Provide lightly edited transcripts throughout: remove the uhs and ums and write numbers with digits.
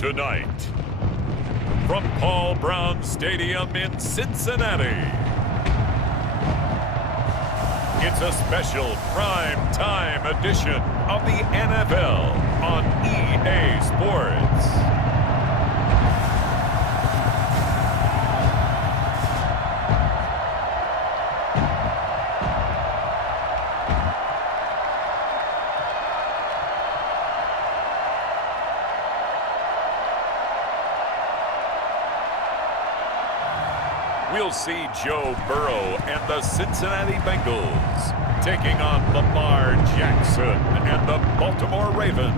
Tonight, from Paul Brown Stadium in Cincinnati, it's a special prime time edition of the NFL on EA Sports. We'll see Joe Burrow and the Cincinnati Bengals taking on Lamar Jackson and the Baltimore Ravens.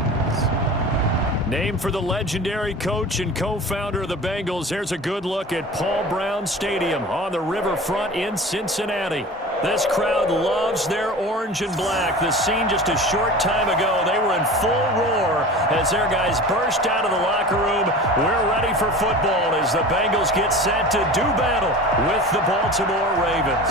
Named for the legendary coach and co-founder of the Bengals, here's a good look at Paul Brown Stadium on the riverfront in Cincinnati. This crowd loves their orange and black. The scene just a short time ago, they were in full roar as their guys burst out of the locker room. We're ready for football as the Bengals get set to do battle with the Baltimore Ravens.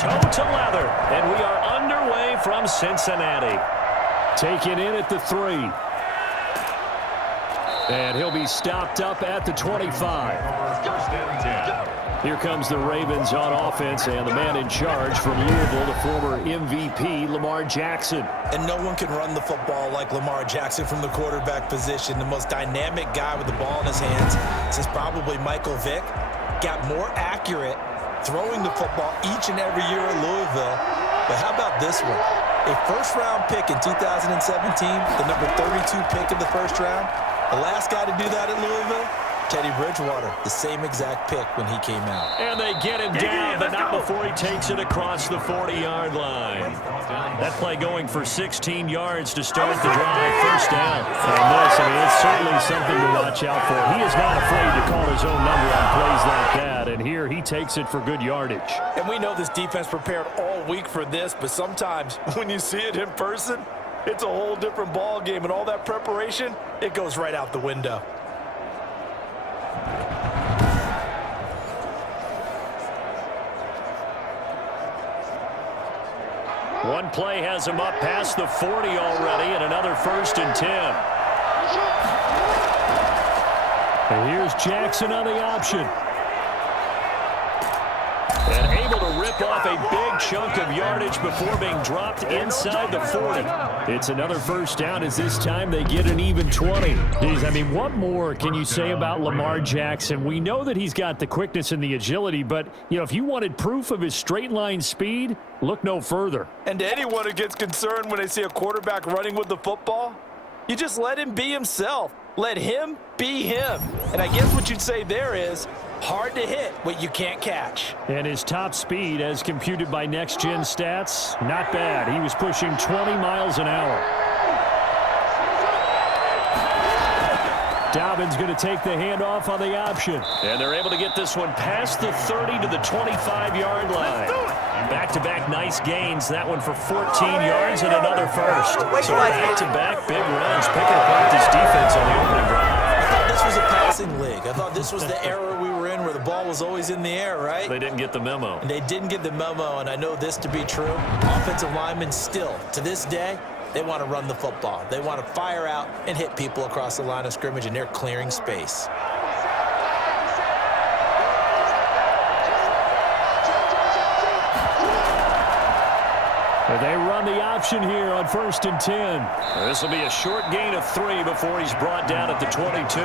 To leather, and we are underway from Cincinnati. Taken in at the 3. And he'll be stopped up at the 25. Here comes the Ravens on offense, and the man in charge from Louisville, the former MVP, Lamar Jackson. And no one can run the football like Lamar Jackson from the quarterback position. The most dynamic guy with the ball in his hands since probably Michael Vick. Got more accurate throwing the football each and every year at Louisville. But how about this one? A first-round pick in 2017, the number 32 pick of the first round. The last guy to do that at Louisville, Teddy Bridgewater, the same exact pick when he came out. And they get him down, but not before he takes it across the 40-yard line. That play going for 16 yards to start the drive, first down. And this, it's certainly something to watch out for. He is not afraid to call his own number on plays like that, and here he takes it for good yardage. And we know this defense prepared all week for this, but sometimes when you see it in person, it's a whole different ball game, and all that preparation, it goes right out the window. One play has him up past the 40 already, and another 1st and 10. And here's Jackson on the option. And able to rip off a big chunk of yardage before being dropped inside the 40. It's another first down as this time they get an even 20. Geez, what more can you say about Lamar Jackson? We know that he's got the quickness and the agility, but, if you wanted proof of his straight line speed, look no further. And to anyone who gets concerned when they see a quarterback running with the football, you just let him be himself. Let him be him. And I guess what you'd say there is, hard to hit what you can't catch. And his top speed, as computed by Next Gen Stats, not bad. He was pushing 20 miles an hour. Dobbins going to take the handoff on the option. And they're able to get this one past the 30 to the 25-yard line. Back-to-back nice gains. That one for 14 yards and another first. So back-to-back big runs, picking apart this defense on the opening drive. I thought this was a passing league. I thought this was the era we were in where the ball was always in the air, right? They didn't get the memo. And they didn't get the memo, and I know this to be true. Offensive linemen still, to this day, they want to run the football. They want to fire out and hit people across the line of scrimmage, and they're clearing space. They run the option here on 1st and 10. This will be a short gain of 3 before he's brought down at the 22.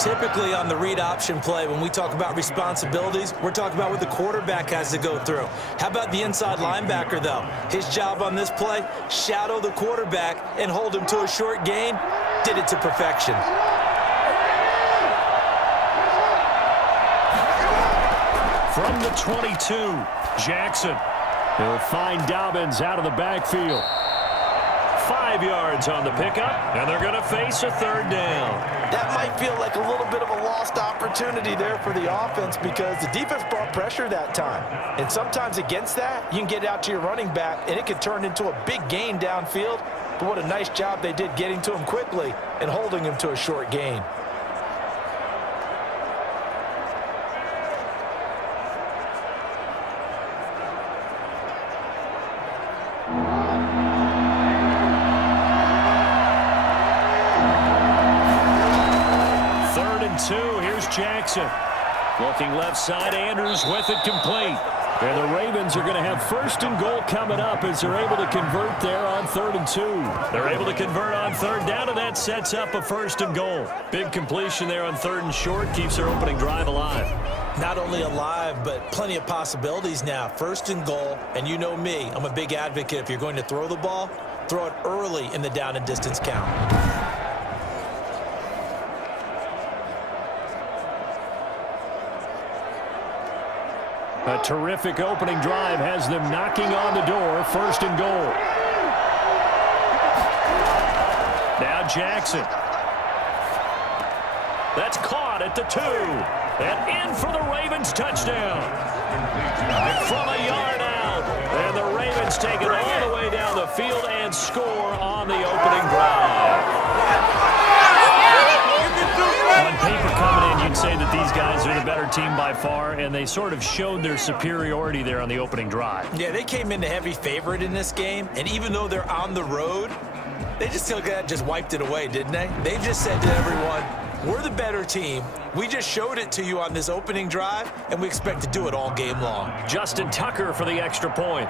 Typically on the read option play, when we talk about responsibilities, we're talking about what the quarterback has to go through. How about the inside linebacker, though? His job on this play, shadow the quarterback and hold him to a short gain. Did it to perfection. From the 22, Jackson. He'll find Dobbins out of the backfield. 5 yards on the pickup, and they're going to face a third down. That might feel like a little bit of a lost opportunity there for the offense because the defense brought pressure that time. And sometimes against that, you can get out to your running back, and it could turn into a big gain downfield. But what a nice job they did getting to him quickly and holding him to a short gain. Here's Jackson. Looking left side, Andrews with it complete. And the Ravens are going to have 1st and goal coming up as they're able to convert there on 3rd and 2. They're able to convert on 3rd down, and that sets up a 1st and goal. Big completion there on 3rd and short keeps their opening drive alive. Not only alive, but plenty of possibilities now. 1st and goal, and you know me, I'm a big advocate. If you're going to throw the ball, throw it early in the down and distance count. A terrific opening drive has them knocking on the door. 1st and goal. Now Jackson. That's caught at the 2. And in for the Ravens touchdown. From a yard out. And the Ravens take it all the way down the field and score on the opening drive. On paper coming in, you'd say that these guys are the better team by far, and they sort of showed their superiority there on the opening drive. Yeah, they came in the heavy favorite in this game, and even though they're on the road, they just wiped it away, didn't they? They just said to everyone, we're the better team. We just showed it to you on this opening drive, and we expect to do it all game long. Justin Tucker for the extra point.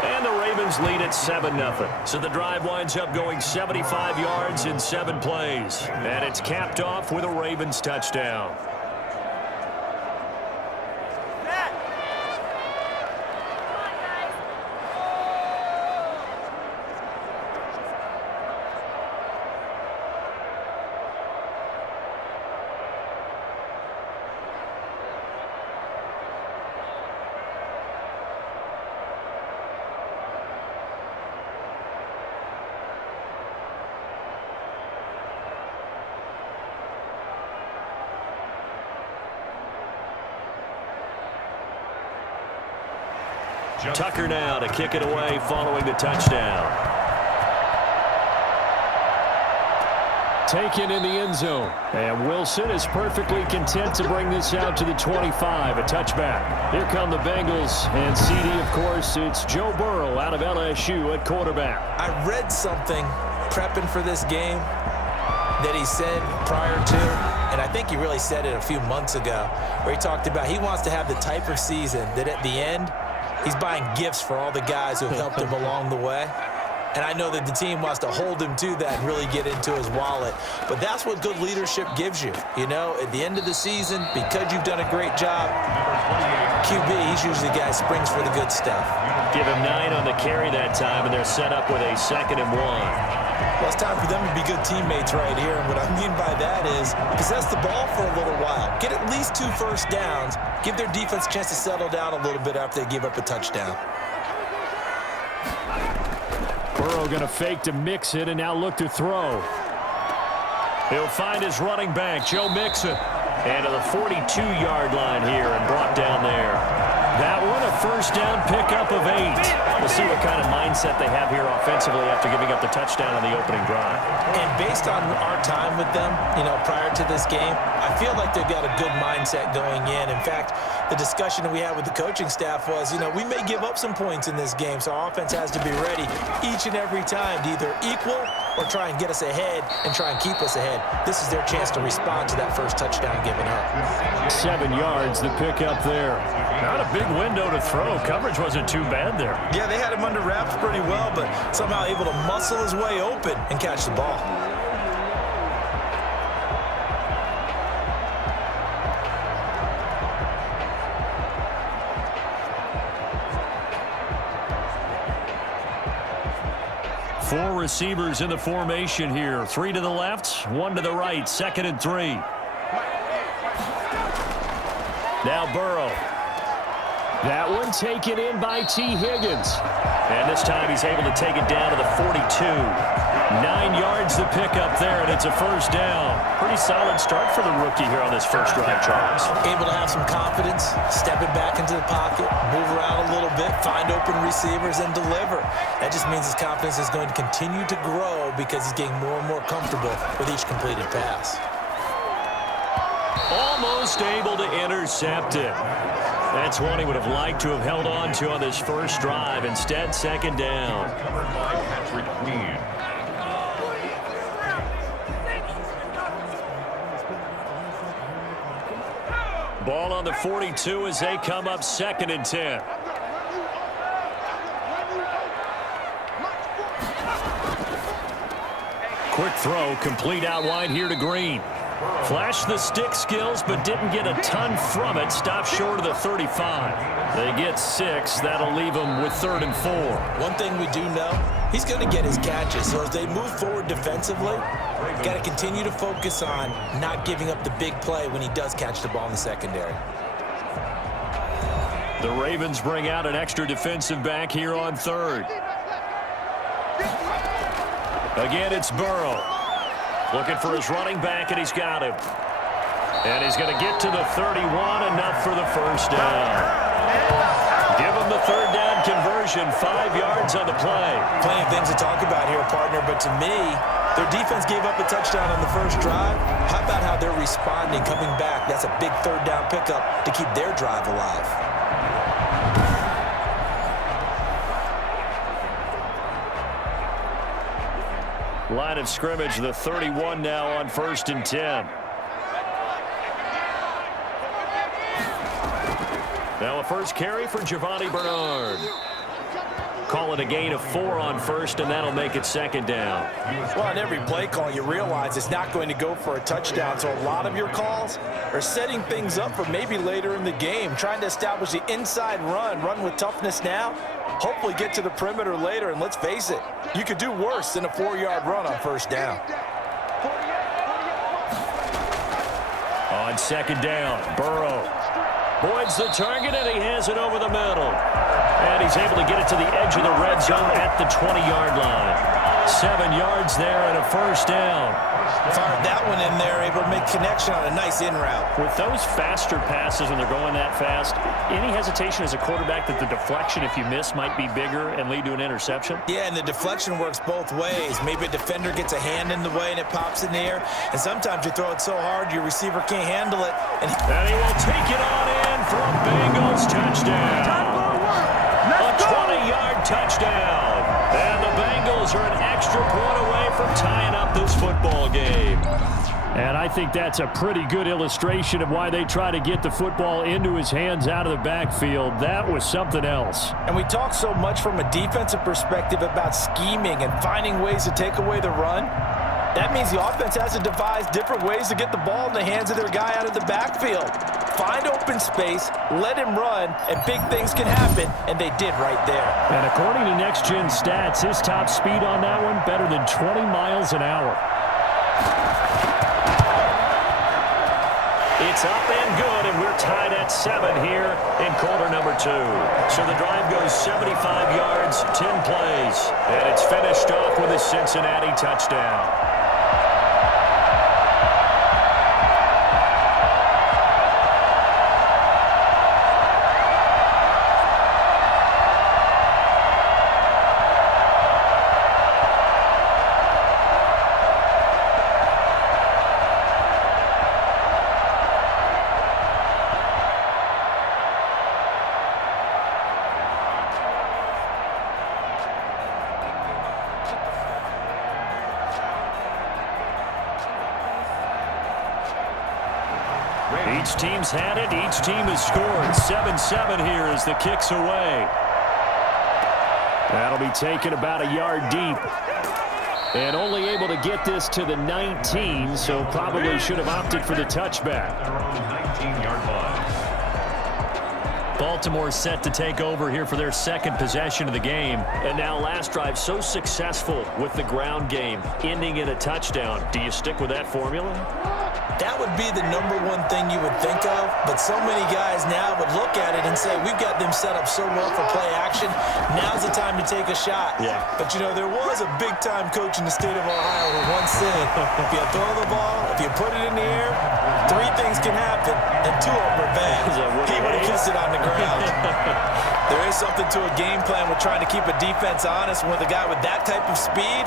And the Ravens lead at 7-0. So the drive winds up going 75 yards in 7 plays. And it's capped off with a Ravens touchdown. Tucker now to kick it away following the touchdown. Taken in the end zone. And Wilson is perfectly content to bring this out to the 25, a touchback. Here come the Bengals, and CD, of course, it's Joe Burrow out of LSU at quarterback. I read something prepping for this game that he said prior to, and I think he really said it a few months ago, where he talked about he wants to have the type of season that at the end, he's buying gifts for all the guys who have helped him along the way. And I know that the team wants to hold him to that and really get into his wallet. But that's what good leadership gives you. You know, at the end of the season, because you've done a great job, QB, he's usually the guy who springs for the good stuff. Give him 9 on the carry that time, and they're set up with a 2nd and 1. Well, it's time for them to be good teammates right here. And what I mean by that is possess the ball for a little while. Get at least 2 first downs. Give their defense a chance to settle down a little bit after they give up a touchdown. Burrow going to fake to mix it and now look to throw. He'll find his running back, Joe Mixon. And to the 42-yard line here and brought down there. That one a first down pickup of 8. We'll see what kind of mindset they have here offensively after giving up the touchdown on the opening drive. And based on our time with them, you know, prior to this game, I feel like they've got a good mindset going in. In fact, the discussion that we had with the coaching staff was, you know, we may give up some points in this game, so our offense has to be ready each and every time to either equal or try and get us ahead and try and keep us ahead. This is their chance to respond to that first touchdown given up. 7 yards, the pickup there. Not a big window to throw. Coverage wasn't too bad there. Yeah, they had him under wraps pretty well, but somehow able to muscle his way open and catch the ball. Four receivers in the formation here. 3 to the left, 1 to the right. 2nd and 3. Now Burrow. That one taken in by T. Higgins. And this time he's able to take it down to the 42. 9 yards to pick up there, and it's a first down. Pretty solid start for the rookie here on this first drive, Charles. Able to have some confidence, stepping back into the pocket, move around a little bit, find open receivers, and deliver. That just means his confidence is going to continue to grow because he's getting more and more comfortable with each completed pass. Almost able to intercept it. That's one he would have liked to have held on to on this first drive. Instead, second down. Ball on the 42 as they come up 2nd and 10. Quick throw, complete out wide here to Green. Flashed the stick skills, but didn't get a ton from it. Stopped short of the 35. They get 6. That'll leave them with 3rd and 4. One thing we do know, he's going to get his catches. So as they move forward defensively, got to continue to focus on not giving up the big play when he does catch the ball in the secondary. The Ravens bring out an extra defensive back here on 3rd. Again, it's Burrow. Looking for his running back, and he's got him. And he's going to get to the 31, enough for the first down. Give him the 3rd down conversion, 5 yards on the play. Plenty of things to talk about here, partner, but to me, their defense gave up a touchdown on the first drive. How about how they're responding, coming back? That's a big 3rd down pickup to keep their drive alive. Line of scrimmage, the 31 now on 1st and 10. Now a first carry for Giovanni Bernard. Call it a gain of 4 on 1st, and that'll make it 2nd down. Well, on every play call, you realize it's not going to go for a touchdown, so a lot of your calls are setting things up for maybe later in the game, trying to establish the inside run with toughness now, hopefully get to the perimeter later, and let's face it, you could do worse than a 4-yard run on 1st down. On 2nd down, Burrow. Boyd's the target, and he has it over the middle. And he's able to get it to the edge of the red zone at the 20-yard line. 7 yards there and a first down. Fired that one in there, able to make connection on a nice in route. With those faster passes when they're going that fast, any hesitation as a quarterback that the deflection, if you miss, might be bigger and lead to an interception? Yeah, and the deflection works both ways. Maybe a defender gets a hand in the way and it pops in the air. And sometimes you throw it so hard your receiver can't handle it. And he will take it on in for a Bengals touchdown. A 20-yard touchdown. And the Bengals are an extra point away from tying up this football game. And I think that's a pretty good illustration of why they try to get the football into his hands out of the backfield. That was something else. And we talk so much from a defensive perspective about scheming and finding ways to take away the run. That means the offense has to devise different ways to get the ball in the hands of their guy out of the backfield. Find open space, let him run, and big things can happen, and they did right there. And according to Next Gen Stats, his top speed on that one, better than 20 miles an hour. It's up and good, and we're tied at 7 here in quarter number 2. So the drive goes 75 yards, 10 plays, and it's finished off with a Cincinnati touchdown. Each team's had it. Each team has scored. 7-7 here as the kick's away. That'll be taken about a yard deep. And only able to get this to the 19, so probably should have opted for the touchback. Baltimore set to take over here for their second possession of the game. And now last drive so successful with the ground game, ending in a touchdown. Do you stick with that formula? That would be the number one thing you would think of, but so many guys now would look at it and say, we've got them set up so well for play action. Now's the time to take a shot. Yeah. But, you know, there was a big-time coach in the state of Ohio who once said, if you throw the ball, if you put it in the air, 3 things can happen, and 2 of them are bad. He would have kissed it on the ground. There is something to a game plan with trying to keep a defense honest. With a guy with that type of speed,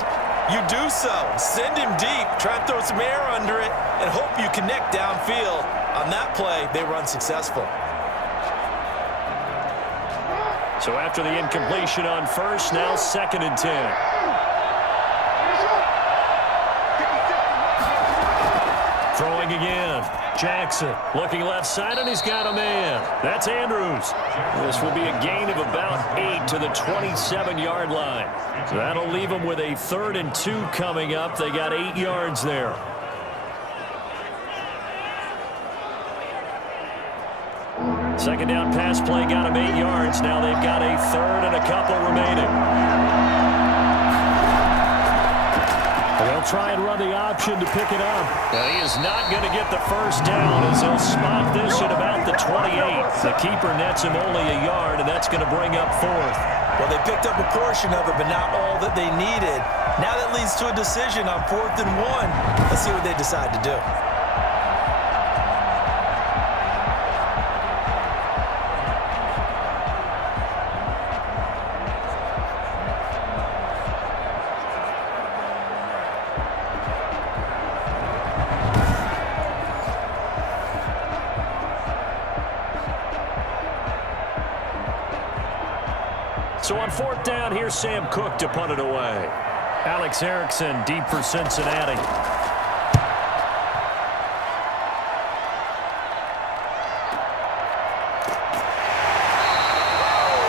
you do so. Send him deep. Try and throw some air under it and hope you connect downfield. On that play, they were unsuccessful. So after the incompletion on first, now 2nd and 10. Throwing again. Jackson looking left side, and he's got a man. That's Andrews. This will be a gain of about 8 to the 27-yard line. So that'll leave them with a 3rd and 2 coming up. They got 8 yards there. Second down pass play got them 8 yards. Now they've got a 3rd and a couple remaining. They'll try and run the option to pick it up. Now he is not going to get the first down as he'll spot this at about the 28. The keeper nets him only a yard, and that's going to bring up 4th. Well, they picked up a portion of it, but not all that they needed. Now that leads to a decision on 4th and 1. Let's see what they decide to do. So on 4th down, here's Sam Cook to punt it away. Alex Erickson deep for Cincinnati.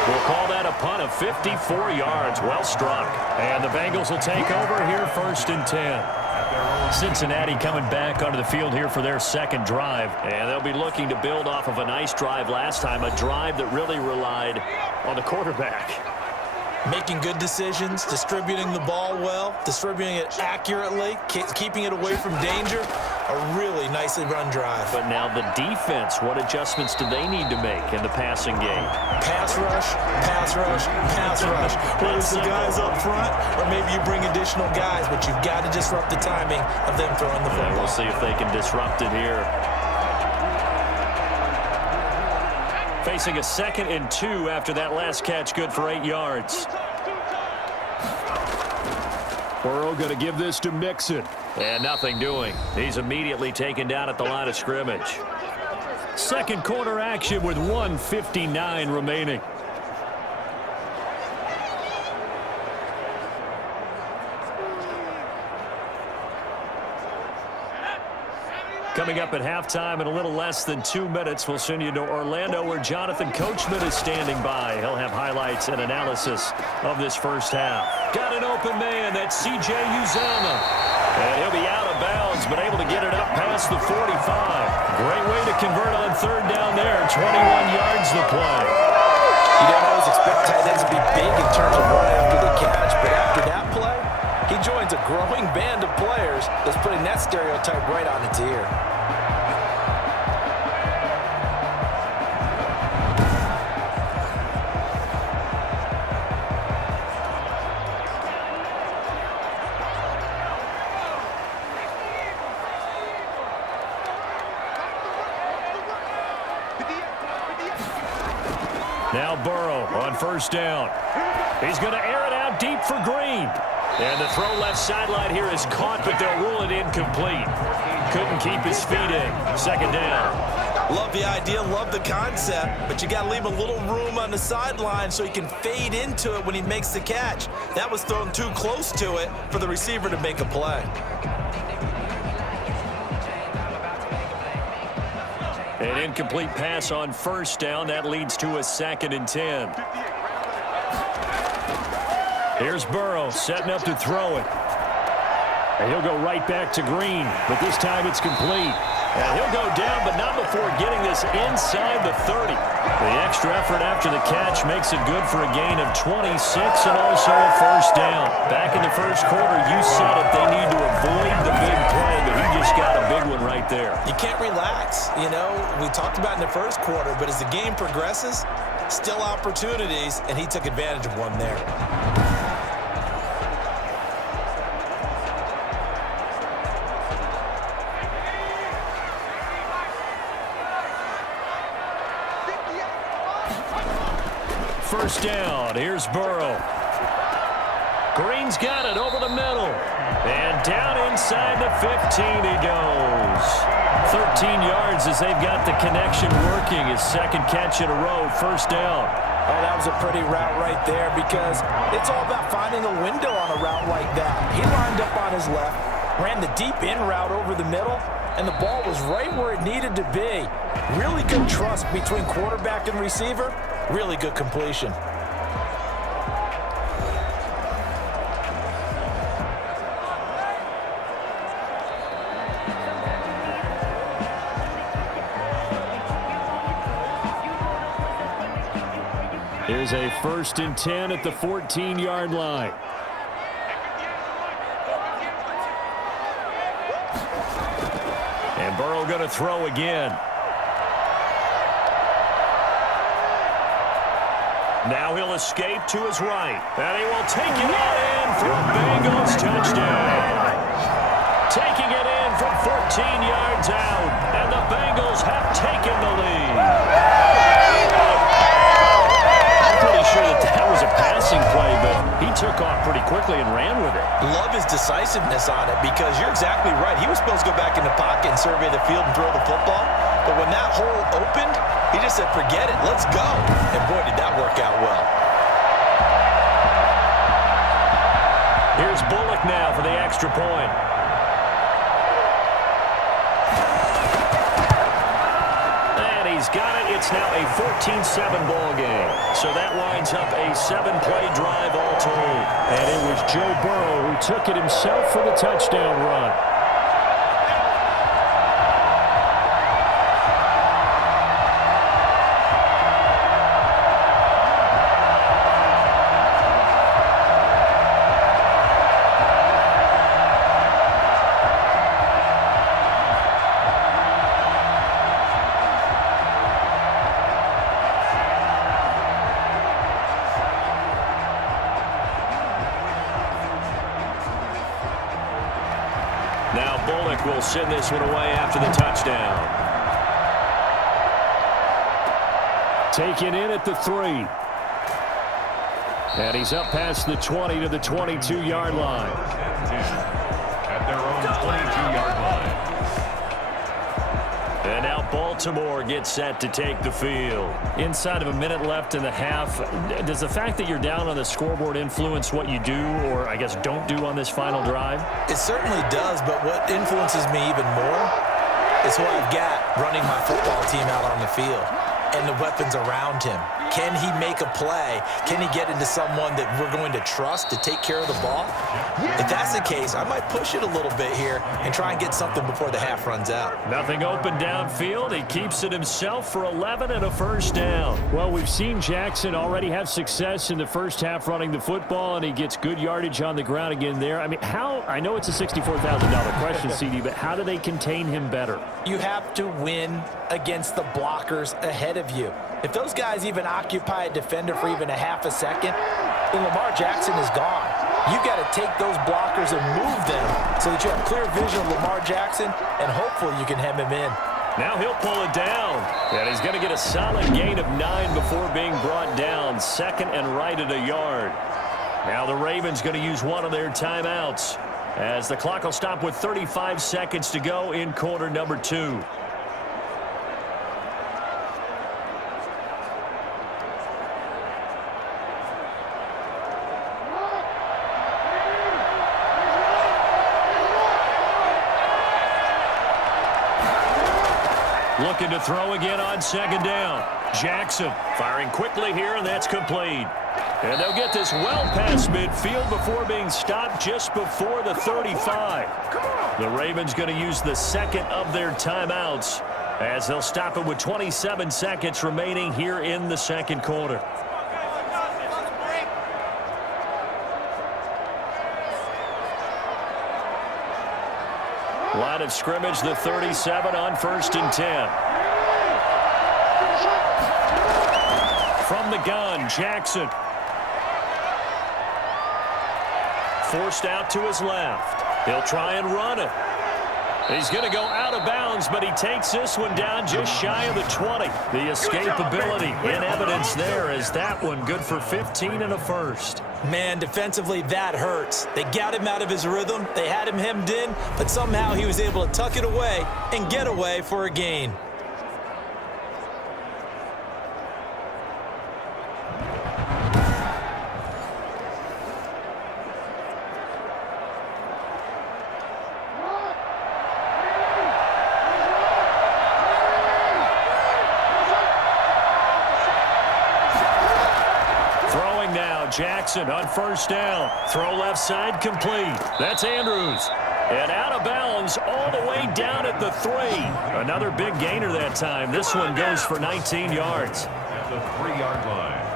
We'll call that a punt of 54 yards. Well struck. And the Bengals will take over here 1st and 10. Cincinnati coming back onto the field here for their 2nd drive. And they'll be looking to build off of a nice drive last time, a drive that really relied on the quarterback. Making good decisions, distributing the ball well, distributing it accurately, keeping it away from danger. A really nicely run drive. But now the defense, what adjustments do they need to make in the passing game? Pass rush, pass rush, pass rush. Whether it's the guys up front or maybe you bring additional guys, but you've got to disrupt the timing of them throwing the football. We'll see if they can disrupt it here. Facing a 2nd and 2 after that last catch, good for 8 yards. Burrow going to give this to Mixon. And nothing doing. He's immediately taken down at the line of scrimmage. 2nd quarter action with 1:59 remaining. Coming up at halftime in a little less than 2 minutes, we'll send you to Orlando where Jonathan Coachman is standing by. He'll have highlights and analysis of this first half. Got an open man, that's C.J. Uzomah. And he'll be out of bounds, but able to get it up past the 45. Great way to convert on 3rd down there. 21 yards the play. You don't always expect tight ends to be big in terms of run after the catch, but after that play, he joins a growing band of players that's putting that stereotype right on its ear. Now Burrow on 1st down. He's going to air it out deep for Green. And the throw left sideline here is caught, but they'll rule it incomplete. Couldn't keep his feet in. 2nd down. Love the idea, love the concept, but you got to leave a little room on the sideline so he can fade into it when he makes the catch. That was thrown too close to it for the receiver to make a play. An incomplete pass on 1st down. That leads to a 2nd and 10. Here's Burrow setting up to throw it. And he'll go right back to Green, but this time it's complete. And he'll go down, but not before getting this inside the 30. The extra effort after the catch makes it good for a gain of 26 and also a 1st down. Back in the 1st quarter, you said it, they need to avoid the big play, but he just got a big one right there. You can't relax. You know, we talked about in the first quarter, but as the game progresses, still opportunities, and he took advantage of one there. First down. Here's Burrow. Green's got it over the middle. And down inside the 15 he goes. 13 yards as they've got the connection working. His second catch in a row. First down. Oh, that was a pretty route right there because it's all about finding a window on a route like that. He lined up on his left, ran the deep in route over the middle, and the ball was right where it needed to be. Really good trust between quarterback and receiver. Really good completion. Here's a 1st and 10 at the 14-yard line. And Burrow going to throw again. Now he'll escape to his right. And he will take it on in for a Bengals touchdown. Taking it in from 14 yards out. And the Bengals have taken the lead. I'm pretty sure that was a passing play, but he took off pretty quickly and ran with it. Love his decisiveness on it because you're exactly right. He was supposed to go back in the pocket and survey the field and throw the football. But when that hole opened, he just said, forget it, let's go. And boy, did that work out well. Here's Bullock now for the extra point. And he's got it. It's now a 14-7 ball game. So that winds up a 7-play drive all told. And it was Joe Burrow who took it himself for the touchdown run. Now Bullock will send this one away after the touchdown. Taken in at the 3. And he's up past the 20 to the 22-yard line. At their own 22-yard line. And now Baltimore gets set to take the field. Inside of a minute left in the half, does the fact that you're down on the scoreboard influence what you do or, I guess, don't do on this final drive? It certainly does, but what influences me even more is who I've got running my football team out on the field and the weapons around him. Can he make a play? Can he get into someone that we're going to trust to take care of the ball? If that's the case, I might push it a little bit here and try and get something before the half runs out. Nothing open downfield. He keeps it himself for 11 and a first down. Well, we've seen Jackson already have success in the first half running the football, and he gets good yardage on the ground again there. I mean, I know it's a $64,000 question, CD, but how do they contain him better? You have to win against the blockers ahead of you. If those guys even occupy a defender for even a half a second, then Lamar Jackson is gone. You've got to take those blockers and move them so that you have clear vision of Lamar Jackson, and hopefully you can hem him in. Now he'll pull it down, and he's going to get a solid gain of 9 before being brought down. Second and right at a yard. Now the Ravens going to use one of their timeouts as the clock will stop with 35 seconds to go in quarter number 2. Looking to throw again on second down. Jackson firing quickly here, and that's complete. And they'll get this well past midfield before being stopped just before the 35. The Ravens going to use the second of their timeouts as they'll stop it with 27 seconds remaining here in the second quarter. Line of scrimmage, the 37 on 1st and 10. From the gun, Jackson. Forced out to his left. He'll try and run it. He's going to go out of bounds, but he takes this one down just shy of the 20. The escapability in evidence there as that one good for 15 and a first. Man, defensively, that hurts. They got him out of his rhythm. They had him hemmed in, but somehow he was able to tuck it away and get away for a gain. Jackson on 1st down. Throw left side complete. That's Andrews. And out of bounds all the way down at the 3. Another big gainer that time. This one goes for 19 yards. At the 3-yard line.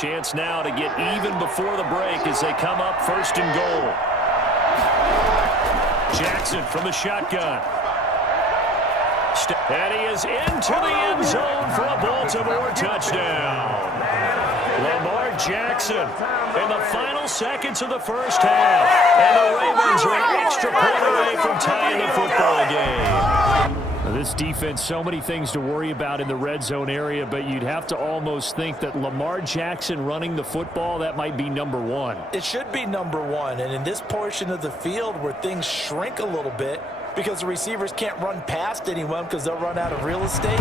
Chance now to get even before the break as they come up 1st and goal. Jackson from the shotgun. And he is into the end zone for a Baltimore touchdown. Lamar Jackson in the final seconds of the first half. And the Ravens are an extra point away from tying the football game. This defense, so many things to worry about in the red zone area, but you'd have to almost think that Lamar Jackson running the football, that might be number 1. It should be number 1, and in this portion of the field where things shrink a little bit because the receivers can't run past anyone because they'll run out of real estate,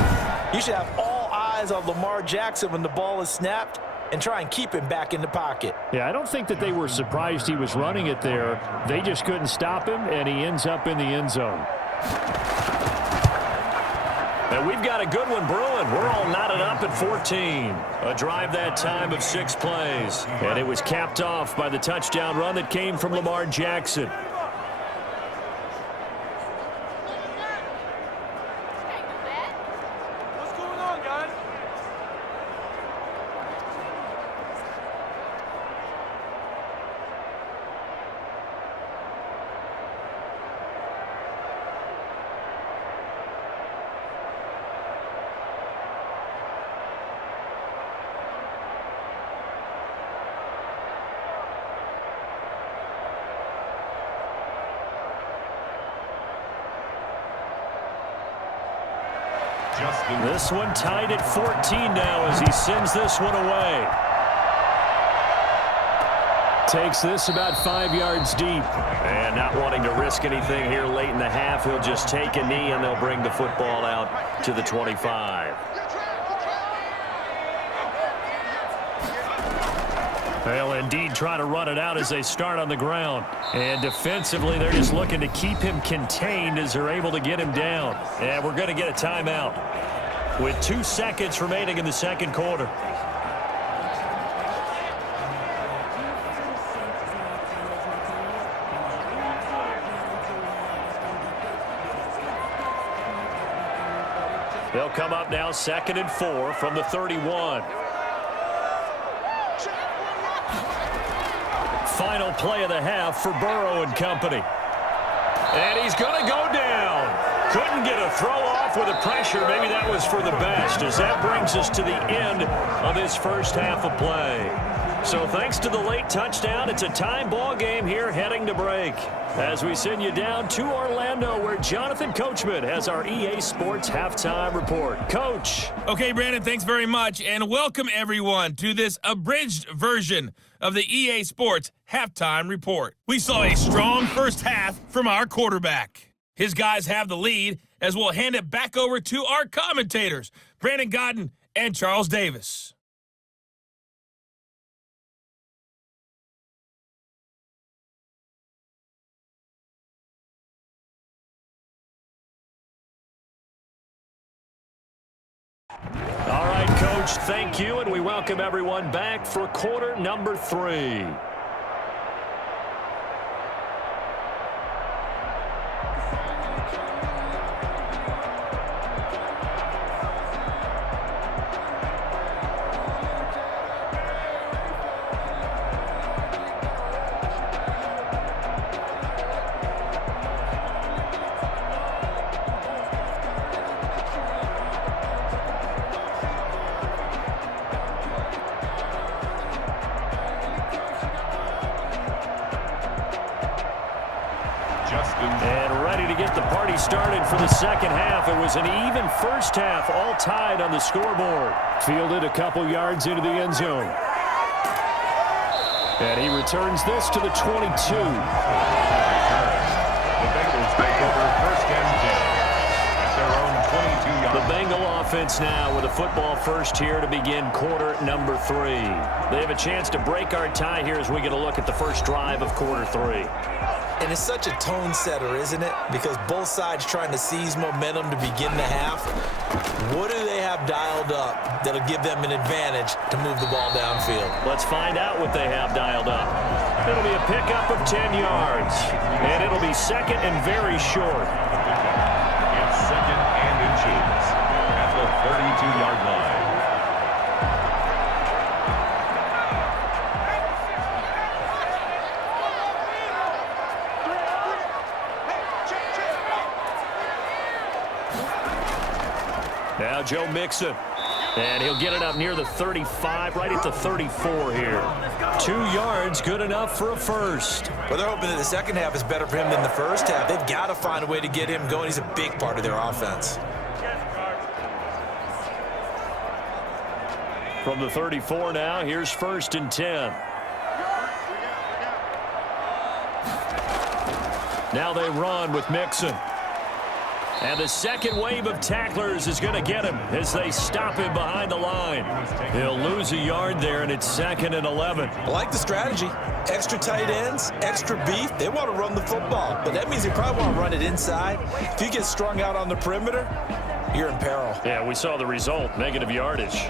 you should have all eyes on Lamar Jackson when the ball is snapped and try and keep him back in the pocket. Yeah, I don't think that they were surprised he was running it there. They just couldn't stop him, and he ends up in the end zone. And we've got a good one brewing. We're all knotted up at 14. A drive that time of 6 plays. And it was capped off by the touchdown run that came from Lamar Jackson. What's going on, guys? This one tied at 14 now as he sends this one away. Takes this about 5 yards deep. And not wanting to risk anything here late in the half, he'll just take a knee and they'll bring the football out to the 25. They'll indeed try to run it out as they start on the ground. And defensively, they're just looking to keep him contained as they're able to get him down. And we're going to get a timeout with 2 seconds remaining in the second quarter. They'll come up now 2nd and 4 from the 31. Final play of the half for Burrow and company. And he's going to go down. Couldn't get a throw off with the pressure. Maybe that was for the best, as that brings us to the end of this first half of play. So thanks to the late touchdown, it's a time ball game here heading to break. As we send you down to Orlando, where Jonathan Coachman has our EA Sports Halftime Report. Coach. Okay, Brandon, thanks very much, and welcome everyone to this abridged version of the EA Sports Halftime Report. We saw a strong first half from our quarterback. His guys have the lead as we'll hand it back over to our commentators, Brandon Godden and Charles Davis. All right, Coach, thank you, and we welcome everyone back for quarter number 3. get the party started for the second half. It was an even first half, all tied on the scoreboard. Fielded a couple yards into the end zone. And he returns this to the 22. The Bengals take over first and 10 at their own 22-yard. The Bengal offense now with a football first here to begin quarter number 3. They have a chance to break our tie here as we get a look at the first drive of quarter 3. And it's such a tone setter, isn't it? Because both sides trying to seize momentum to begin the half. What do they have dialed up that'll give them an advantage to move the ball downfield? Let's find out what they have dialed up. It'll be a pickup of 10 yards. And it'll be second and very short. It's second and inches at the 32-yard line. Now Joe Mixon. And he'll get it up near the 35, right at the 34 here. 2 yards, good enough for a first. Well, they're hoping that the second half is better for him than the first half. They've got to find a way to get him going. He's a big part of their offense. From the 34 now, here's first and 10. Now they run with Mixon. And the second wave of tacklers is going to get him as they stop him behind the line. He'll lose a yard there, and it's second and 11. I like the strategy. Extra tight ends, extra beef. They want to run the football, but that means they probably want to run it inside. If you get strung out on the perimeter, you're in peril. Yeah, we saw the result, negative yardage.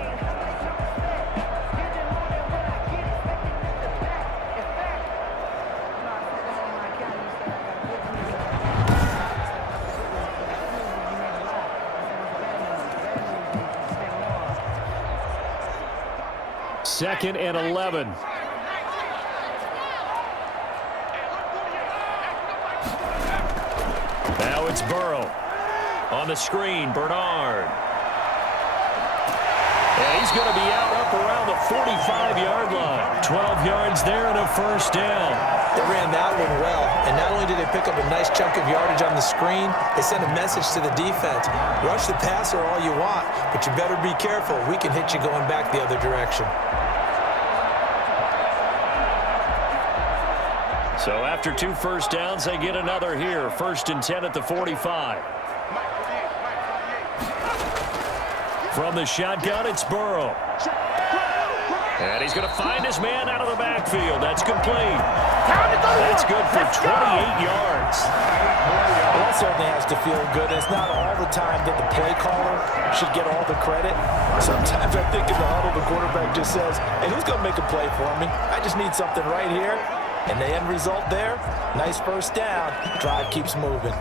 Second and 11. Now it's Burrow. On the screen, Bernard. And he's going to be out up around the 45-yard line. 12 yards there and a first down. They ran that one well, and not only did they pick up a nice chunk of yardage on the screen, they sent a message to the defense. Rush the passer all you want, but you better be careful. We can hit you going back the other direction. So after 2 first downs, they get another here. First and 10 at the 45. From the shotgun, it's Burrow. And he's going to find his man out of the backfield. That's complete. That's good for 28 yards. Well, that certainly has to feel good. It's not all the time that the play caller should get all the credit. Sometimes I think in the huddle, the quarterback just says, hey, who's going to make a play for me? I just need something right here. And the end result there, nice first down. Drive keeps moving.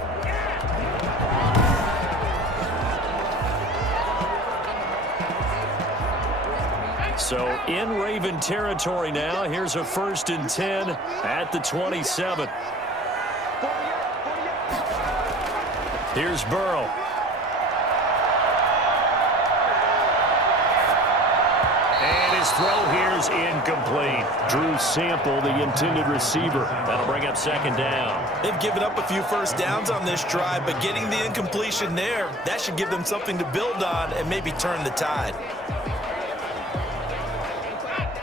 So in Raven territory now, here's a first and 10 at the 27. Here's Burrow. And his throw here's incomplete. Drew Sample, the intended receiver. That'll bring up second down. They've given up a few first downs on this drive, but getting the incompletion there, that should give them something to build on and maybe turn the tide.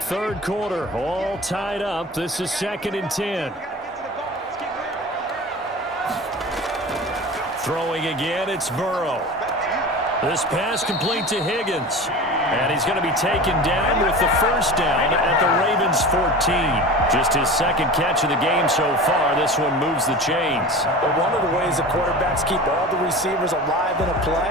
Third quarter, all tied up. This is second and 10. Throwing again, it's Burrow. This pass complete to Higgins. And he's going to be taken down with the first down at the Ravens' 14. Just his second catch of the game so far. This one moves the chains. But one of the ways the quarterbacks keep all the receivers alive in a play,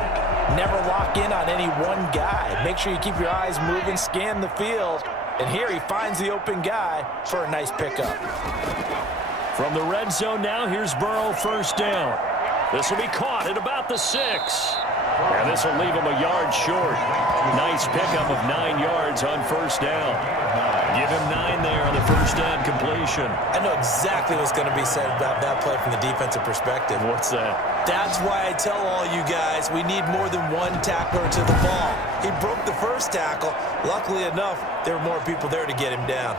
never lock in on any one guy. Make sure you keep your eyes moving, scan the field. And here he finds the open guy for a nice pickup. From the red zone now, here's Burrow, first down. This will be caught at about the 6. And this will leave him a yard short. Nice pickup of 9 yards on first down. Give him 9 there on the first down completion. I know exactly what's going to be said about that play from the defensive perspective. What's that? That's why I tell all you guys we need more than one tackler to the ball. He broke the first tackle. Luckily enough, there were more people there to get him down.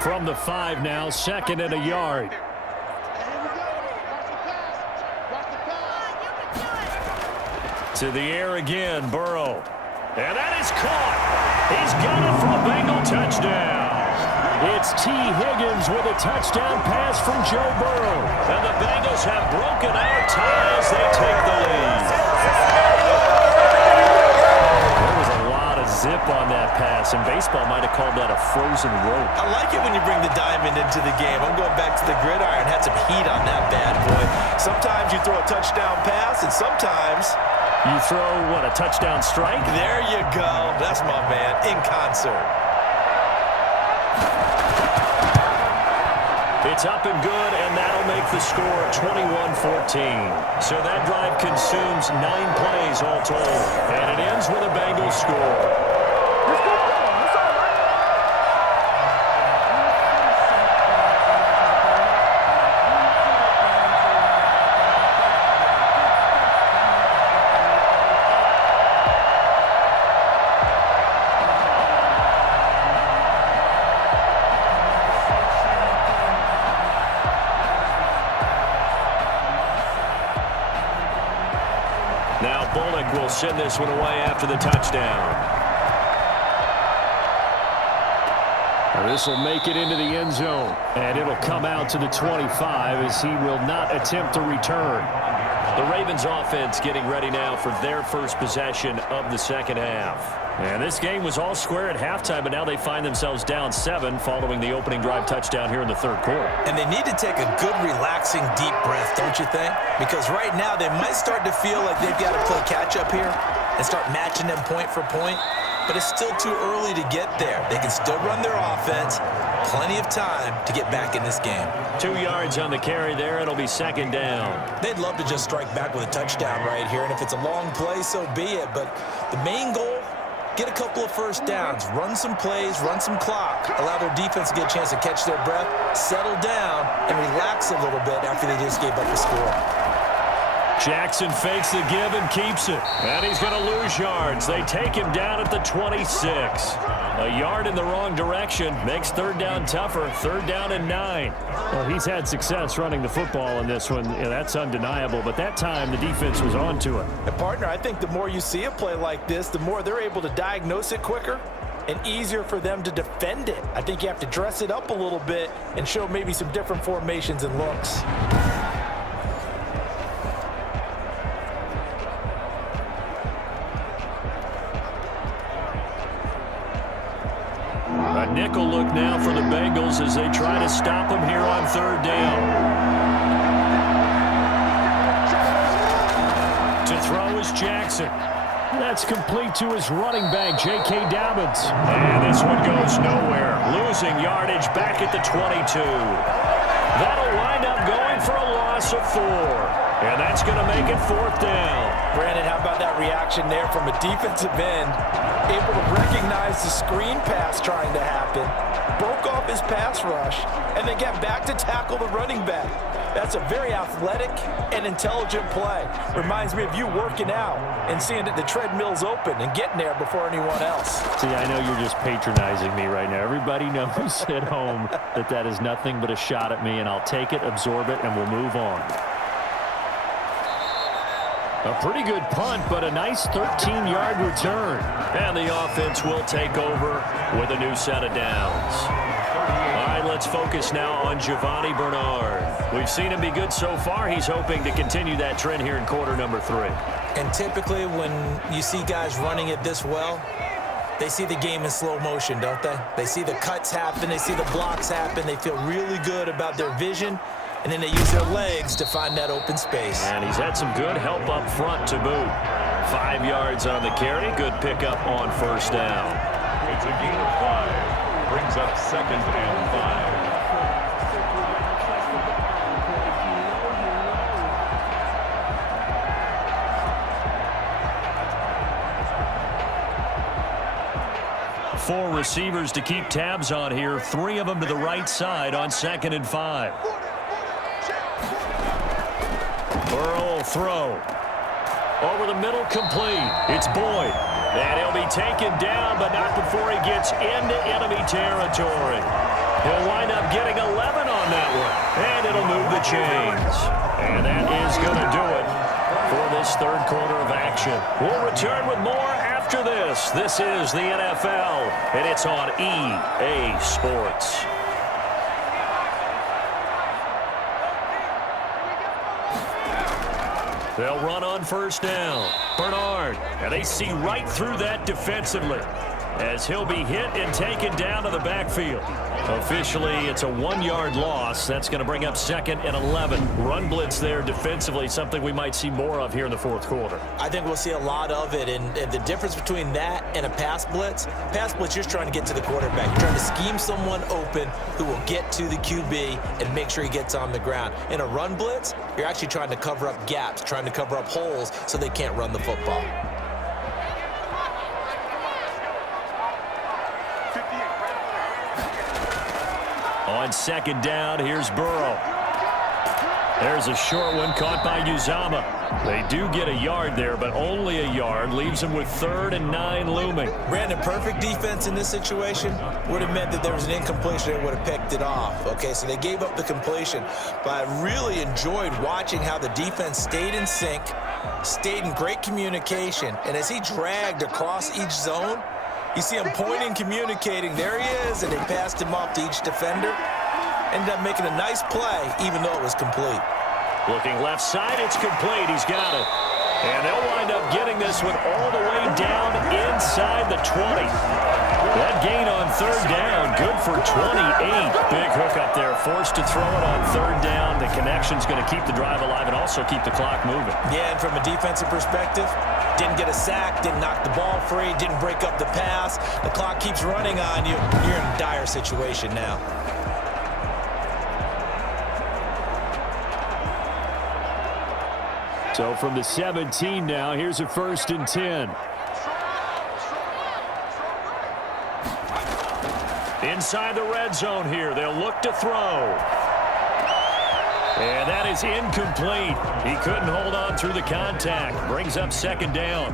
From the 5 now, second and a yard. To the air again, Burrow. And that is caught. He's got it for a Bengal touchdown. It's T. Higgins with a touchdown pass from Joe Burrow. And the Bengals have broken out ties. They take the lead. There was a lot of zip on that pass, and baseball might have called that a frozen rope. I like it when you bring the diamond into the game. I'm going back to the gridiron. Had some heat on that bad boy. Sometimes you throw a touchdown pass, and sometimes you throw, what, a touchdown strike? There you go. That's my man, in concert. It's up and good, and that'll make the score 21-14. So that drive consumes 9 plays all told, and it ends with a Bengals score. Will send this one away after the touchdown. This will make it into the end zone, and it'll come out to the 25 as he will not attempt to return. The Ravens offense getting ready now for their first possession of the second half. And this game was all square at halftime, but now they find themselves down 7 following the opening drive touchdown here in the third quarter. And they need to take a good, relaxing, deep breath, don't you think? Because right now they might start to feel like they've got to play catch-up here and start matching them point for point. But it's still too early to get there. They can still run their offense. Plenty of time to get back in this game. 2 yards on the carry there. It'll be second down. They'd love to just strike back with a touchdown right here. And if it's a long play, so be it. But the main goal, get a couple of first downs, run some plays, run some clock, allow their defense to get a chance to catch their breath, settle down, and relax a little bit after they just gave up a score. Jackson fakes the give and keeps it. And he's going to lose yards. They take him down at the 26. A yard in the wrong direction makes third down tougher. Third down and 9. Well, he's had success running the football in this one. Yeah, that's undeniable. But that time, the defense was on to it. And, partner, I think the more you see a play like this, the more they're able to diagnose it quicker and easier for them to defend it. I think you have to dress it up a little bit and show maybe some different formations and looks. A nickel look now for the Bengals as they try to stop him here on third down. To throw is Jackson. That's complete to his running back, J.K. Dobbins. And this one goes nowhere. Losing yardage back at the 22. That'll wind up going for a loss of 4. And that's going to make it fourth down. Brandon, how about that reaction there from a defensive end? Able to recognize the screen pass trying to happen, broke off his pass rush, and then get back to tackle the running back. That's a very athletic and intelligent play. Reminds me of you working out and seeing that the treadmill's open and getting there before anyone else. See, I know you're just patronizing me right now. Everybody knows at home that that is nothing but a shot at me, and I'll take it, absorb it, and we'll move on. A pretty good punt, but a nice 13-yard return. And the offense will take over with a new set of downs. All right, let's focus now on Giovanni Bernard. We've seen him be good so far. He's hoping to continue that trend here in quarter number 3. And typically when you see guys running it this well, they see the game in slow motion, don't they? They see the cuts happen. They see the blocks happen. They feel really good about their vision. And then they use their legs to find that open space. And he's had some good help up front to boot. 5 yards on the carry. Good pickup on first down. It's a gain of 5. Brings up second and 5. 4 receivers to keep tabs on here. 3 of them to the right side on second and 5. Burrow will throw. Over the middle, complete. It's Boyd. And he'll be taken down, but not before he gets into enemy territory. He'll wind up getting 11 on that one. And it'll move the chains. And that is going to do it for this third quarter of action. We'll return with more after this. This is the NFL, and it's on EA Sports. They'll run on first down. Bernard, and they see right through that defensively as he'll be hit and taken down to the backfield. Officially, it's a 1-yard loss. That's going to bring up 2nd and 11. Run blitz there defensively, something we might see more of here in the fourth quarter. I think we'll see a lot of it, and the difference between that and a pass blitz, you're just trying to get to the quarterback. You're trying to scheme someone open who will get to the QB and make sure he gets on the ground. In a run blitz, you're actually trying to cover up gaps, trying to cover up holes so they can't run the football. On second down, here's Burrow. There's a short one caught by Uzama. They do get a yard there, but only a yard. Leaves them with 3rd and 9 looming. Brandon, perfect defense in this situation would have meant that there was an incompletion. They would have picked it off. Okay, so they gave up the completion. But I really enjoyed watching how the defense stayed in sync, stayed in great communication. And as he dragged across each zone, you see him pointing, communicating. There he is, and they passed him off to each defender. Ended up making a nice play, even though it was complete. Looking left side, it's complete. He's got it. And they'll wind up getting this one all the way down inside the 20. That gain on 3rd down, good for 28. Big hook up there, forced to throw it on 3rd down. The connection's going to keep the drive alive and also keep the clock moving. Yeah, and from a defensive perspective, didn't get a sack, didn't knock the ball free, didn't break up the pass. The clock keeps running on you. You're in a dire situation now. So from the 17 now, here's a 1st and 10. Inside the red zone here, they'll look to throw. And that is incomplete. He couldn't hold on through the contact. Brings up 2nd down.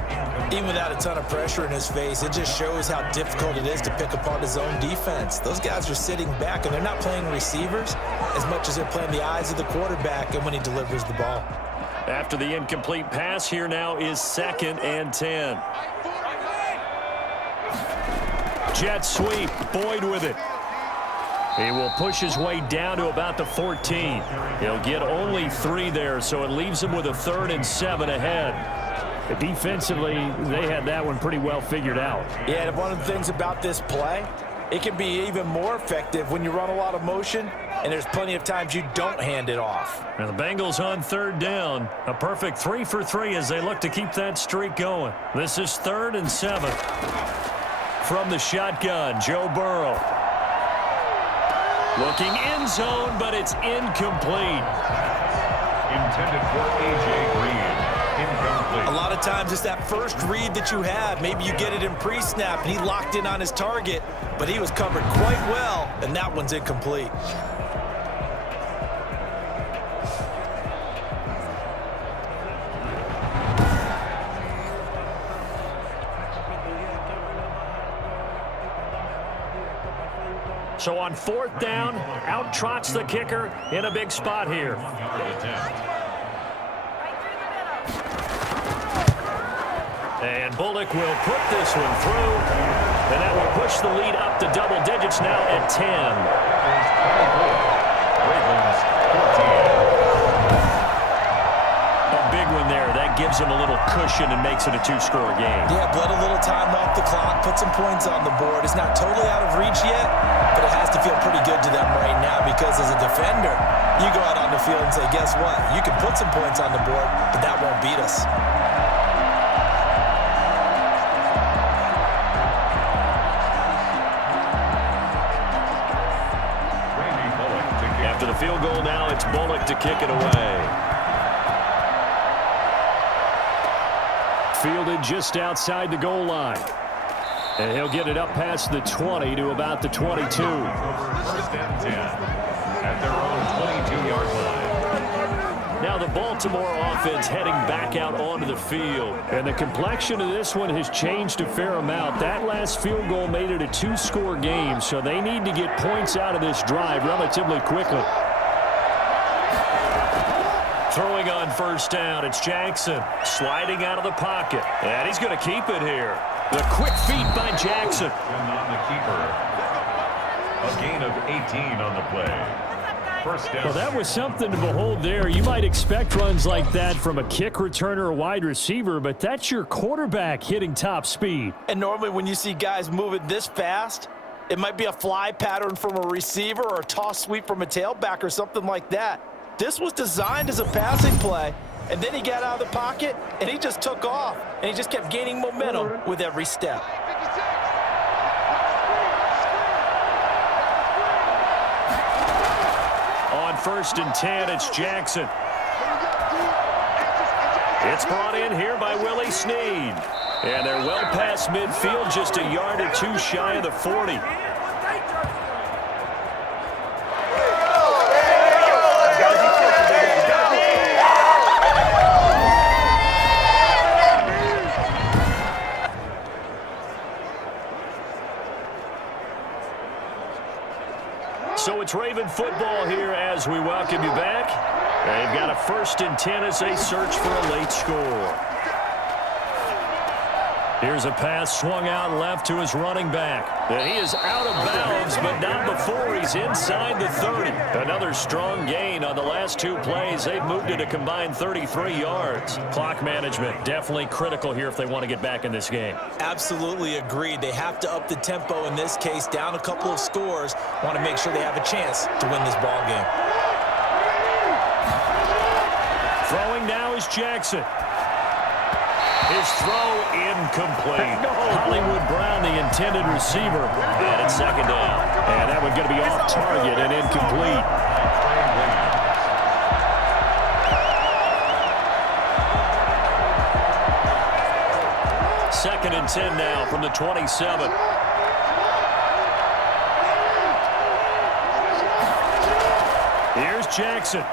Even without a ton of pressure in his face, it just shows how difficult it is to pick apart his own defense. Those guys are sitting back, and they're not playing receivers as much as they're playing the eyes of the quarterback and when he delivers the ball. After the incomplete pass, here now is 2nd and 10. Jet sweep, Boyd with it. He will push his way down to about the 14. He'll get only 3 there, so it leaves him with a 3rd and 7 ahead. Defensively, they had that one pretty well figured out. Yeah, and one of the things about this play, it can be even more effective when you run a lot of motion, and there's plenty of times you don't hand it off. And the Bengals on 3rd down. A perfect 3 for 3 as they look to keep that streak going. This is 3rd and 7. From the shotgun, Joe Burrow. Looking end zone, but it's incomplete. Intended for A.J. Green. Incomplete. A lot of times it's that first read that you have. Maybe you get it in pre-snap, and he locked in on his target, but he was covered quite well, and that one's incomplete. So on 4th down, out trots the kicker in a big spot here. And Bullock will put this one through, and that will push the lead up to double digits now at 10. A big one there. That gives him a little cushion and makes it a 2-score game. Yeah, bled a little time off the clock, put some points on the board. It's not totally out of reach yet, but it has to feel pretty good to them right now because as a defender, you go out on the field and say, guess what? You can put some points on the board, but that won't beat us. After the field goal now, it's Bullock to kick it away. Fielded just outside the goal line. And he'll get it up past the 20 to about the 22. 1st and 10 at their own 22-yard line. Now the Baltimore offense heading back out onto the field. And the complexion of this one has changed a fair amount. That last field goal made it a 2-score game, so they need to get points out of this drive relatively quickly. Throwing on first down, it's Jackson. Sliding out of the pocket. And he's going to keep it here. The quick feet by Jackson. And on the keeper. A gain of 18 on the play. First down. Well, that was something to behold there. You might expect runs like that from a kick returner or wide receiver, but that's your quarterback hitting top speed. And normally when you see guys moving this fast, it might be a fly pattern from a receiver or a toss sweep from a tailback or something like that. This was designed as a passing play, and then he got out of the pocket, and he just took off, and he just kept gaining momentum with every step. On 1st and 10, it's Jackson. It's brought in here by Willie Snead. And they're well past midfield, just a yard or two shy of the 40. So it's Raven football here as we welcome you back. They've got a 1st and 10 as they search for a late score. Here's a pass swung out left to his running back. And he is out of bounds, but not before he's inside the 30. Another strong gain on the last 2 plays. They've moved it a combined 33 yards. Clock management definitely critical here if they want to get back in this game. Absolutely agreed. They have to up the tempo in this case, down a couple of scores. Want to make sure they have a chance to win this ball game. Throwing now is Jackson. His throw incomplete. Hollywood Brown, the intended receiver. And it's 2nd down. And that one's going to be off target and incomplete. Second and 10 now from the 27. Here's Jackson.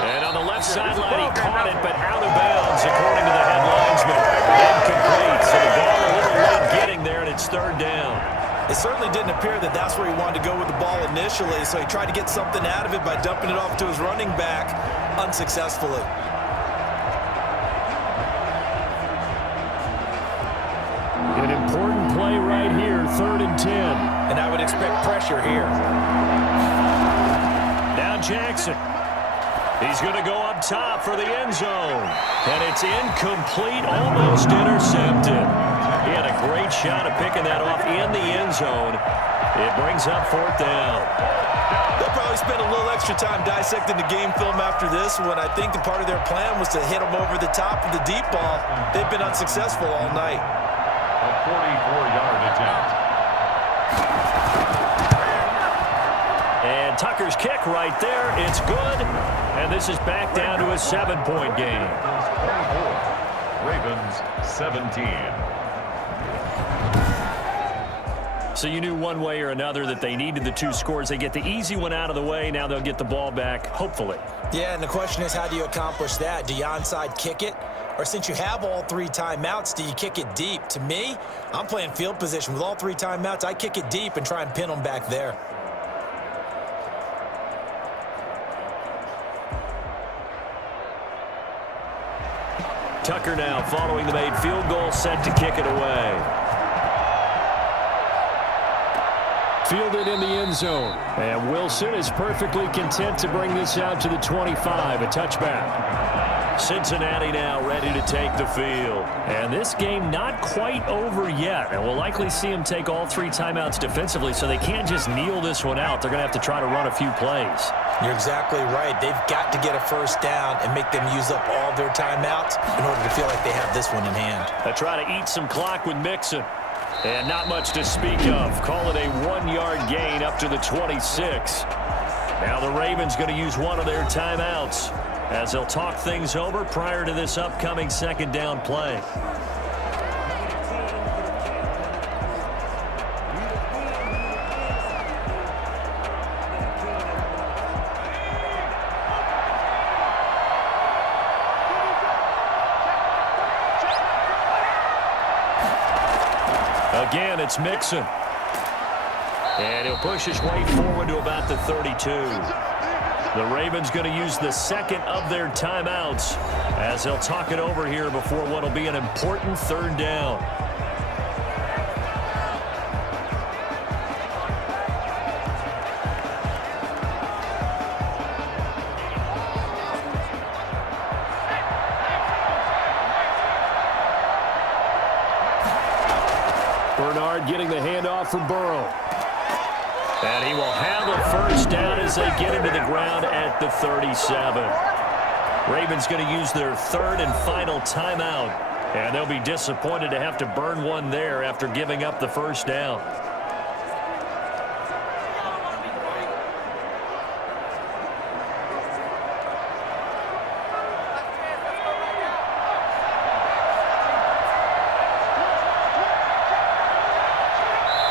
And on the left sideline, he caught it, but out of bounds, according to the head linesman. Incomplete, so the ball a little late getting there, and it's 3rd down. It certainly didn't appear that that's where he wanted to go with the ball initially, so he tried to get something out of it by dumping it off to his running back unsuccessfully. An important play right here, 3rd and 10. And I would expect pressure here. Now Jackson. He's going to go up top for the end zone. And it's incomplete, almost intercepted. He had a great shot at picking that off in the end zone. It brings up 4th down. They'll probably spend a little extra time dissecting the game film after this one. I think the part of their plan was to hit them over the top of the deep ball. They've been unsuccessful all night. A 44-yard attempt. And Tucker's kick right there. It's good. And this is back down to a 7-point game. Ravens 17. So you knew one way or another that they needed the 2 scores. They get the easy one out of the way. Now they'll get the ball back, hopefully. Yeah, and the question is, how do you accomplish that? Do you onside kick it? Or since you have all 3 timeouts, do you kick it deep? To me, I'm playing field position. With all 3 timeouts, I kick it deep and try and pin them back there. Tucker now following the made field goal, set to kick it away. Fielded in the end zone. And Wilson is perfectly content to bring this out to the 25, a touchback. Cincinnati now ready to take the field. And this game not quite over yet. And we'll likely see them take all 3 timeouts defensively, so they can't just kneel this one out. They're going to have to try to run a few plays. You're exactly right. They've got to get a first down and make them use up all their timeouts in order to feel like they have this one in hand. They try to eat some clock with Mixon. And not much to speak of. Call it a 1-yard gain up to the 26. Now the Ravens going to use one of their timeouts as they'll talk things over prior to this upcoming 2nd down play. Again, it's Mixon. And he'll push his way forward to about the 32. The Ravens going to use the second of their timeouts as they'll talk it over here before what will be an important third down. Bernard getting the handoff from Burrow. And he will have the first down as they get into the ground at the 37. Ravens going to use their third and final timeout. And they'll be disappointed to have to burn one there after giving up the first down.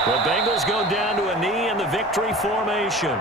The Bengals go down to a knee in the victory formation.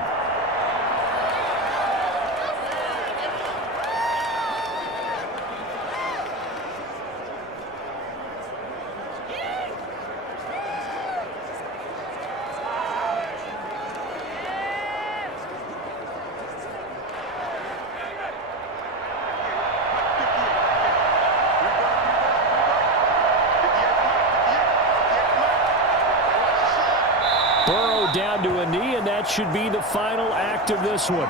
Burrow down to a knee, and that should be the final act of this one.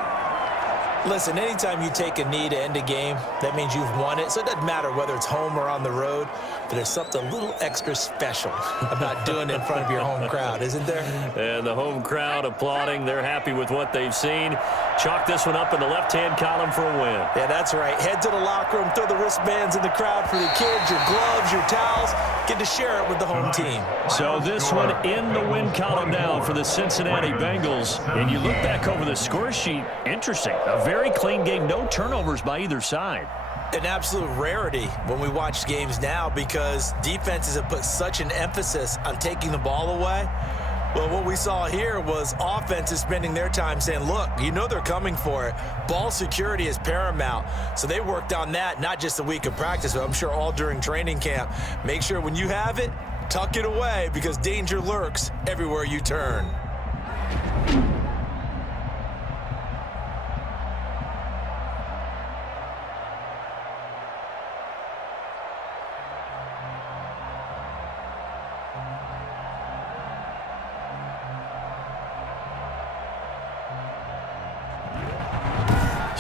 Listen, anytime you take a knee to end a game, that means you've won it. So it doesn't matter whether it's home or on the road, but there's something a little extra special about doing it in front of your home crowd, isn't there? And the home crowd applauding. They're happy with what they've seen. Chalk this one up in the left-hand column for a win. Yeah, that's right. Head to the locker room, throw the wristbands in the crowd for the kids, your gloves, your towels. Get to share it with the home team. So this one in the win column now for the Cincinnati Bengals. And you look back over the score sheet, interesting. A very clean game, no turnovers by either side. An absolute rarity when we watch games now because defenses have put such an emphasis on taking the ball away. Well, what we saw here was offenses spending their time saying, look, you know they're coming for it. Ball security is paramount. So they worked on that, not just a week of practice, but I'm sure all during training camp. Make sure when you have it, tuck it away because danger lurks everywhere you turn.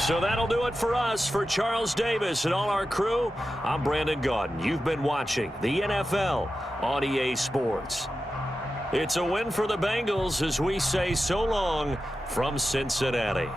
So that'll do it for us. For Charles Davis and all our crew, I'm Brandon Gaudin. You've been watching the NFL on EA Sports. It's a win for the Bengals as we say so long from Cincinnati.